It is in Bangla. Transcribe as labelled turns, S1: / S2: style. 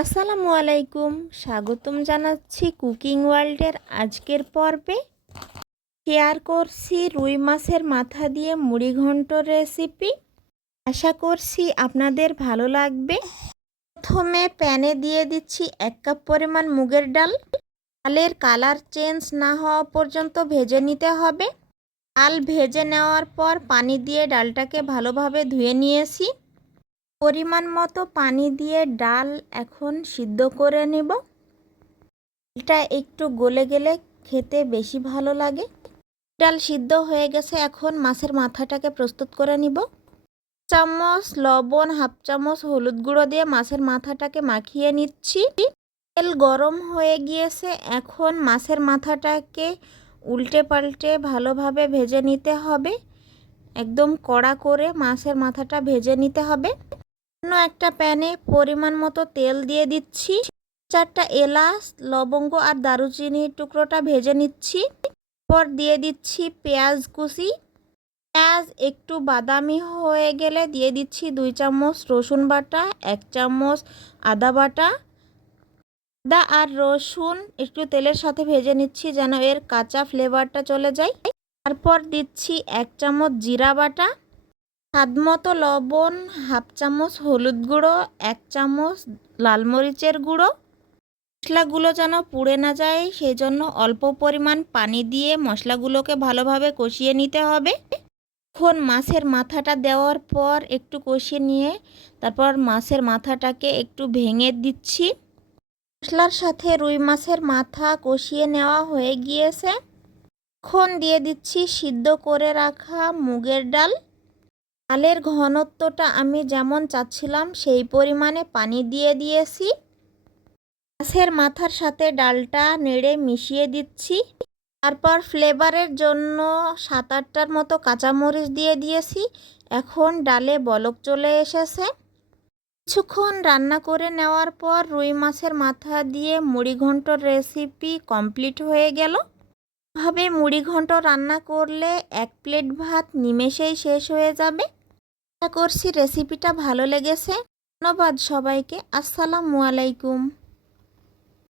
S1: আসসালামু আলাইকুম। স্বাগতম জানাচ্ছি কুকিং ওয়ার্ল্ডের আজকের পর্বে। শেয়ার করছি রুই মাছের মাথা দিয়ে মুড়ি ঘন্ট রেসিপি। আশা করছি আপনাদের ভালো লাগবে। প্রথমে প্যানে দিয়ে দিচ্ছি এক কাপ পরিমাণ মুগের ডাল। ডালের কালার চেঞ্জ না হওয়া পর্যন্ত ভেজে নিতে হবে। ডাল ভেজে নেওয়ার পর পানি দিয়ে ডালটাকে ভালোভাবে ধুয়ে নিয়েছি। পরিমাণ মতো পানি দিয়ে ডাল এখন সিদ্ধ করে নেব। ডালটা একটু গলে গেলে খেতে বেশি ভালো লাগে। ডাল সিদ্ধ হয়ে গেছে, এখন মাছের মাথাটাকে প্রস্তুত করে নিব। চামচ লবণ, হাফ চামচ হলুদ গুঁড়ো দিয়ে মাছের মাথাটাকে মাখিয়ে নিচ্ছি। তেল গরম হয়ে গিয়েছে, এখন মাছের মাথাটাকে উল্টে পাল্টে ভালোভাবে ভেজে নিতে হবে। একদম কড়া করে মাছের মাথাটা ভেজে নিতে হবে। অন্য একটা প্যানে পরিমাণ মতো তেল দিয়ে দিচ্ছি। চারটা এলাচ, লবঙ্গ আর দারুচিনির টুকরোটা ভেজে নিচ্ছি। পর দিয়ে দিচ্ছি পেঁয়াজ কুচি। পেঁয়াজ একটু বাদামি হয়ে গেলে দিয়ে দিচ্ছি দুই চামচ রসুন বাটা, এক চামচ আদা বাটা। আদা আর রসুন একটু তেলের সাথে ভেজে নিচ্ছি যেন এর কাঁচা ফ্লেভারটা চলে যায়। তারপর দিচ্ছি এক চামচ জিরা বাটা। স্বাদমতো লবণ, হাফ চামচ হলুদ গুঁড়ো, এক চামচ লাল মরিচের গুঁড়ো। মশলাগুলো যেন পুড়ে না যায় সেই জন্য অল্প পরিমাণ পানি দিয়ে মশলাগুলোকে ভালোভাবে কষিয়ে নিতে হবে। এখন মাছের মাথাটা দেওয়ার পর একটু কষিয়ে নিয়ে, তারপর মাছের মাথাটাকে একটু ভেঙে দিচ্ছি। মশলার সাথে রুই মাছের মাথা কষিয়ে নেওয়া হয়ে গিয়েছে। এখন দিয়ে দিচ্ছি সিদ্ধ করে রাখা মুগের ডাল। ডালের ঘনত্বটা আমি যেমন চাচ্ছিলাম, সেই পরিমাণে পানি দিয়ে দিয়েছি। মাছের মাথার সাথে ডালটা নেড়ে মিশিয়ে দিচ্ছি। তারপর ফ্লেভারের জন্য সাত আটটার মতো কাঁচামরিচ দিয়ে দিয়েছি। এখন ডালে বলক চলে এসেছে। কিছুক্ষণ রান্না করে নেওয়ার পর রুই মাছের মাথা দিয়ে মুড়ি ঘন্টর রেসিপি কমপ্লিট হয়ে গেল। ভাবে মুড়ি ঘন্ট রান্না করলে এক প্লেট ভাত নিমেষেই শেষ হয়ে যাবে। আশা করছি রেসিপিটা ভালো লেগেছে। ধন্যবাদ সবাইকে। আসসালামু আলাইকুম।